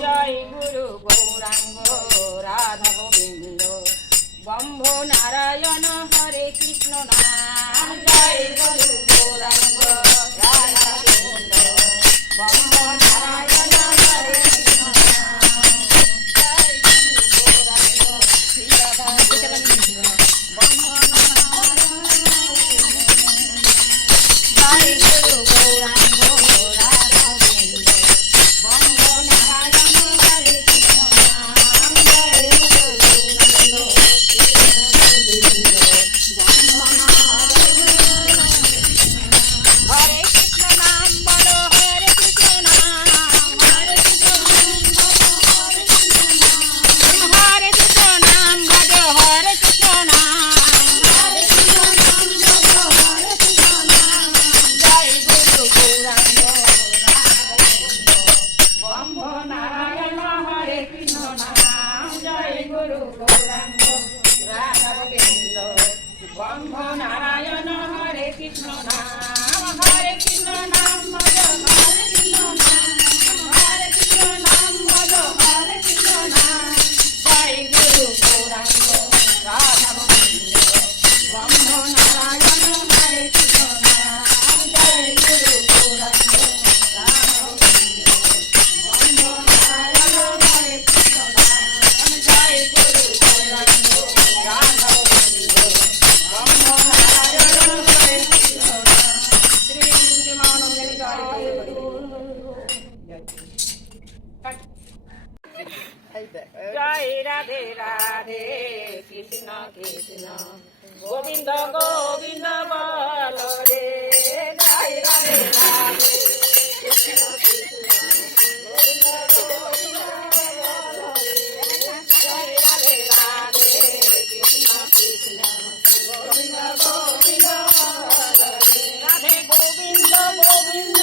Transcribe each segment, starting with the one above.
জয় গুরু গৌরাঙ্গ রাধা গোবিন্দ বম্ভ নারায়ণ হরে কৃষ্ণ নাম জয় গুরু গৌরাঙ্গ রাধা গোবিন্দ বম্ভ নারায়ণ হরে কৃষ্ণ নাম জয় গুরু গৌরাঙ্গ শ্রী রাধা গোবিন্দ বম্ভ জয় গুরু গৌরাঙ্গ রাধা গোবিন্দ বম্ভ নারায়ণ হরে কৃষ্ণ নাম জয় গুরু গৌরাঙ্গ হরে কৃষ্ণ নাম বলো হরে কৃষ্ণ নাম হরে কৃষ্ণ নাম ভজো হরে কৃষ্ণ নাম হরে কৃষ্ণ নাম ভজো হরে কৃষ্ণ নাম জয় গুরু গৌরাঙ্গ বম্ভ নারায়ণ হরে কৃষ্ণ নাম জয় গুরু গৌরাঙ্গ রাধা গোবিন্দ বম্ভ নারায়ণ হরে কৃষ্ণ নাম ভজো হরে কৃষ্ণ নাম ভজো হরে কৃষ্ণ নাম জয় গুরু গৌরাঙ্গ রাধা গোবিন্দ বম্ভ নারায়ণ হরে কৃষ্ণ নাম জয় গুরু গৌরাঙ্গ রাধা গোবিন্দ বম্ভ নারায়ণ হরে কৃষ্ণ নাম জয় গুরু গৌরাঙ্গ রাধা গোবিন্দ বম্ভ নারায়ণ হরে কৃষ্ণ নাম শ্রী জয় রাধে রাধে কৃষ্ণ কৃষ্ণ গোবিন্দ গোবিন্দ বল রে জয় রাধে রাধে কৃষ্ণ কৃষ্ণ গোবিন্দ গোবিন্দ বল রে জয় রাধে রাধে কৃষ্ণ কৃষ্ণ গোবিন্দ গোবিন্দ বল রে রাধে গোবিন্দ গোবিন্দ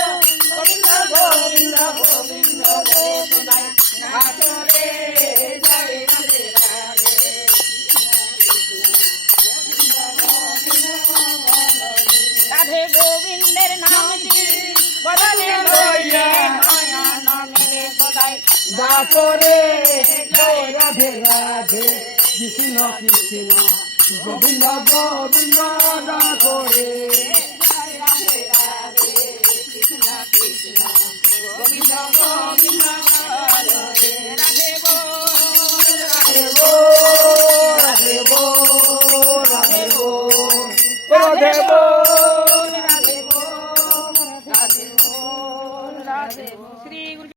গোবিন্দ গোবিন্দ গোবিন্দ গোবিন্দ নাচ রে জয় রাধে রাধে রাধে গোবিন্দের নাম বদলে লইয়া নয়ন মেলে সদাই ডাকরে জয় রাধে রাধে কৃষ্ণ কৃষ্ণ গোবিন্দ গোবিন্দ ডাকরে জয় রাধে রাধে কৃষ্ণ কৃষ্ণ গোবিন্দ গোবিন্দ বল রে রাধে বল রাধে রাধে বো রাধে বো রাধে বো রাধে বল রাধে বল রাধে বল শ্রী